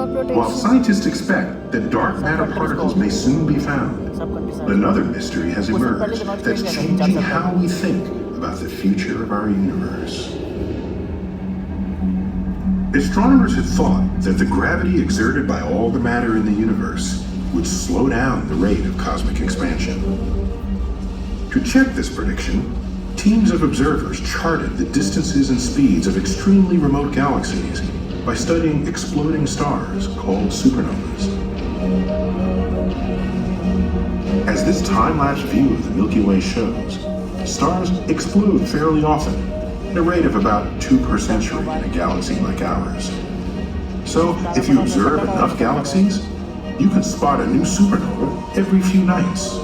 While scientists expect that dark matter particles may soon be found, another mystery has emerged that's changing how we think about the future of our universe. Astronomers had thought that the gravity exerted by all the matter in the universe would slow down the rate of cosmic expansion. To check this prediction, teams of observers charted the distances and speeds of extremely remote galaxies by studying exploding stars called supernovas. As this time-lapse view of the Milky Way shows, stars explode fairly often, at a rate of about 2 per century in a galaxy like ours. So, if you observe enough galaxies, you can spot a new supernova every few nights.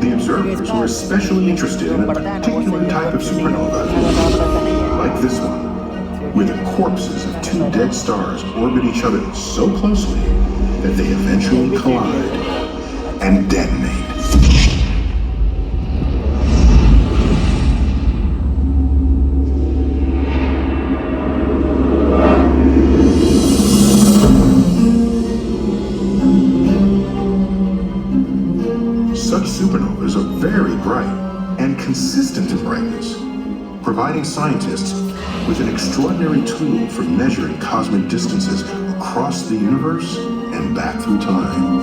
The observers were especially interested in a particular type of supernova, like this one, where the corpses of 2 dead stars orbit each other so closely that they eventually collide and detonate. Such supernovas are very bright and consistent in brightness, providing scientists with an extraordinary tool for measuring cosmic distances across the universe and back through time.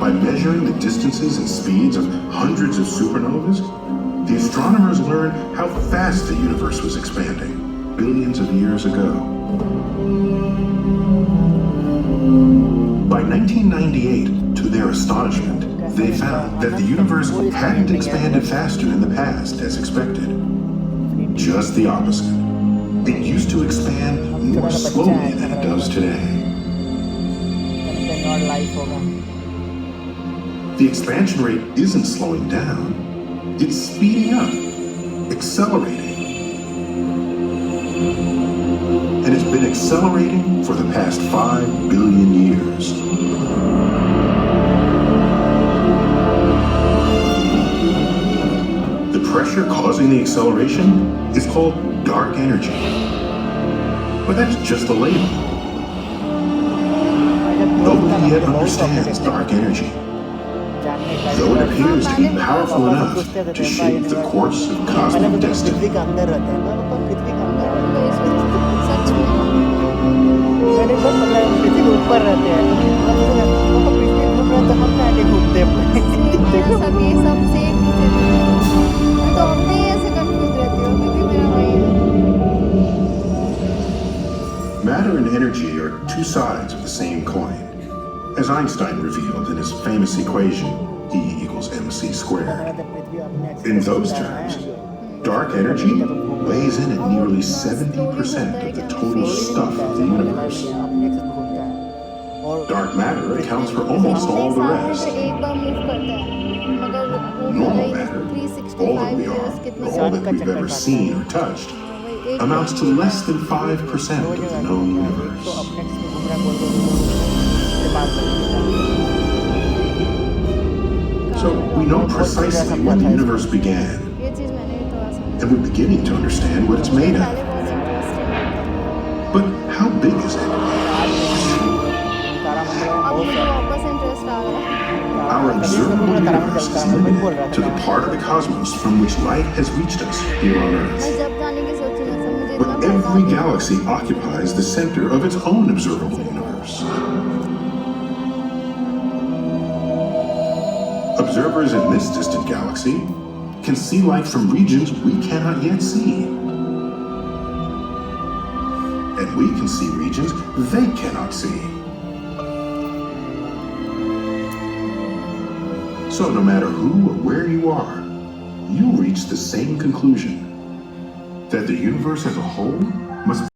By measuring the distances and speeds of hundreds of supernovas, the astronomers learned how fast the universe was expanding billions of years ago. By 1998, to their astonishment, they found that the universe hadn't expanded faster in the past as expected. Just the opposite. It used to expand more slowly than it does today. The expansion rate isn't slowing down, it's speeding up, accelerating. And it's been accelerating for the past 5 billion years. The pressure causing the acceleration is called dark energy. But that's just a label. Nobody yet understands dark energy, though it appears to be powerful enough to shape the course of cosmic destiny. Matter and energy are 2 sides of the same coin, as Einstein revealed in his famous equation, E equals mc squared. In those terms, dark energy weighs in at nearly 70% of the total stuff of the universe. Dark matter accounts for almost all the rest. Normal matter, all that we are, or all that we've ever seen or touched, amounts to less than 5% of the known universe. So we know precisely when the universe began, and we're beginning to understand what it's made of. But how big is it? Our observable universe is limited to the part of the cosmos from which light has reached us here on Earth. But every galaxy occupies the center of its own observable universe. Observers in this distant galaxy can see light from regions we cannot yet see. And we can see regions they cannot see. So no matter who or where you are, you reach the same conclusion, that the universe as a whole must